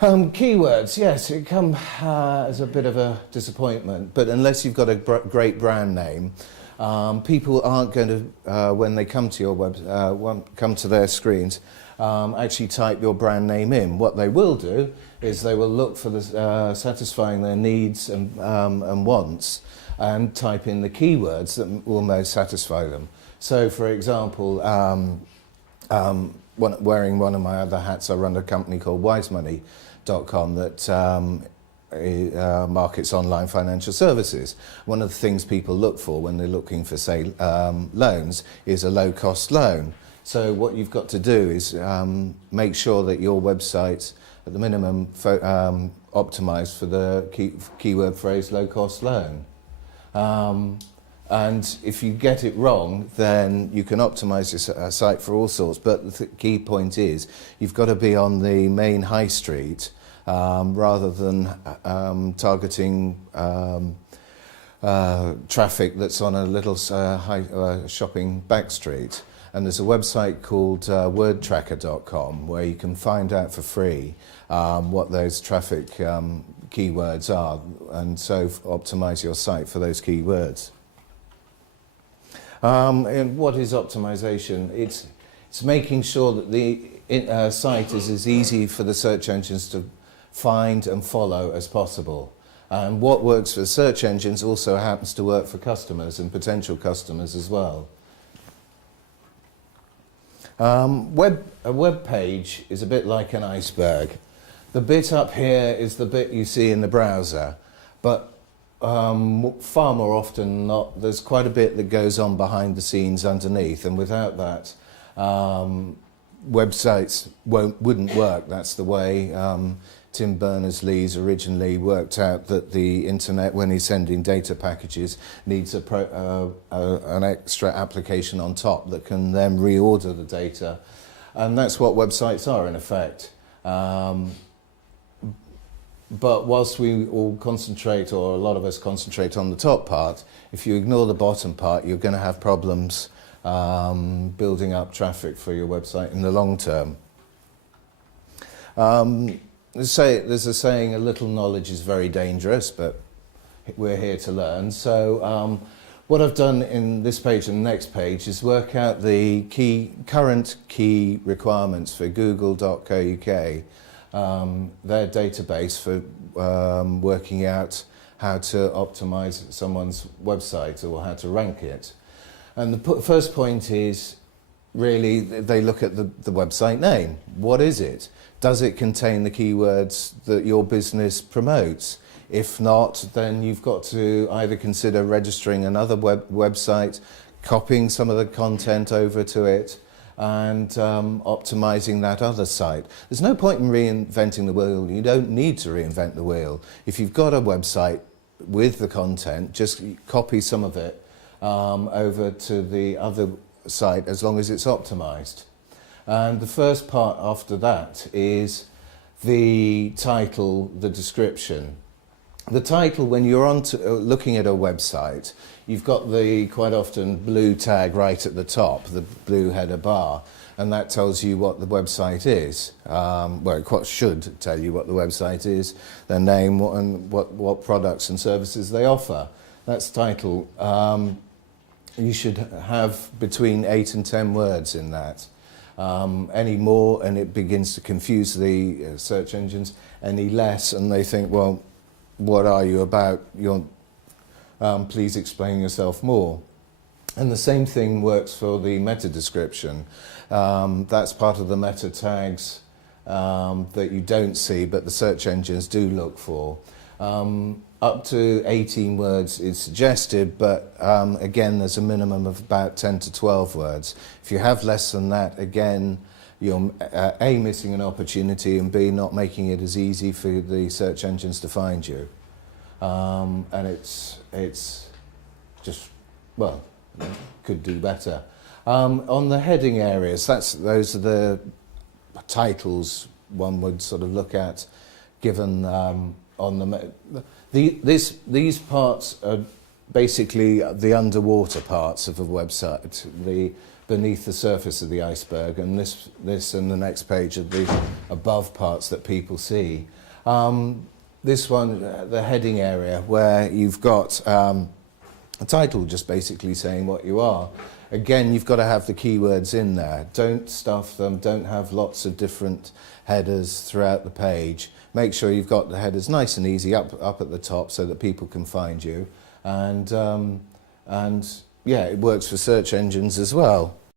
Keywords, yes, it come as a bit of a disappointment, but unless you've got a great brand name, people aren't going to, when they come to your come to their screens, actually type your brand name in. What they will do is they will look for the, satisfying their needs and wants, and type in the keywords that will most satisfy them. So, for example, wearing one of my other hats, I run a company called wisemoney.com that markets online financial services. One of the things people look for when they're looking for, say, loans is a low-cost loan. So what you've got to do is make sure that your website's at the minimum optimised for the keyword phrase low-cost loan. And if you get it wrong, then you can optimise your site for all sorts. But the key point is you've got to be on the main high street rather than targeting traffic that's on a little shopping back street. And there's a website called wordtracker.com where you can find out for free what those traffic keywords are, and so optimise your site for those keywords. And what is optimization? It's making sure that the site is as easy for the search engines to find and follow as possible. And what works for search engines also happens to work for customers and potential customers as well. A web page is a bit like an iceberg. The bit up here is the bit you see in the browser, but far more often than not, there's quite a bit that goes on behind the scenes underneath, and without that, websites wouldn't work. That's the way Tim Berners-Lee's originally worked out that the internet, when he's sending data packages, needs an extra application on top that can then reorder the data. And that's what websites are, in effect. But whilst we all concentrate, or a lot of us concentrate on the top part, if you ignore the bottom part, you're going to have problems building up traffic for your website in the long term. There's a saying, a little knowledge is very dangerous, but we're here to learn. So what I've done in this page and the next page is work out the current key requirements for google.co.uk, their database for working out how to optimize someone's website or how to rank it. And the first point is really they look at the website name. What is it? Does it contain the keywords that your business promotes? If not, then you've got to either consider registering another website, copying some of the content over to it, and optimizing that other site. There's no point in reinventing the wheel. You don't need to reinvent the wheel. If you've got a website with the content, just copy some of it over to the other site as long as it's optimized. And the first part after that is the title, the description. The title, when you're looking at a website, you've got the quite often blue tag right at the top, the blue header bar, and that tells you what the website is. Well, it should tell you what the website is, their name, and what products and services they offer. That's title. You should have between 8 and 10 words in that. Any more and it begins to confuse the search engines. Any less and they think, well, what are you about? Please explain yourself more. And the same thing works for the meta description. That's part of the meta tags that you don't see, but the search engines do look for. Up to 18 words is suggested, but again, there's a minimum of about 10 to 12 words. If you have less than that, again, you're A, missing an opportunity, and B, not making it as easy for the search engines to find you. And it's just, well, could do better. On the heading areas, those are the titles one would sort of look at, given on these parts are basically the underwater parts of a website. The beneath the surface of the iceberg, and this and the next page are the above parts that people see. This one, the heading area, where you've got a title just basically saying what you are. Again, you've got to have the keywords in there. Don't stuff them, don't have lots of different headers throughout the page. Make sure you've got the headers nice and easy up at the top so that people can find you. And yeah, it works for search engines as well.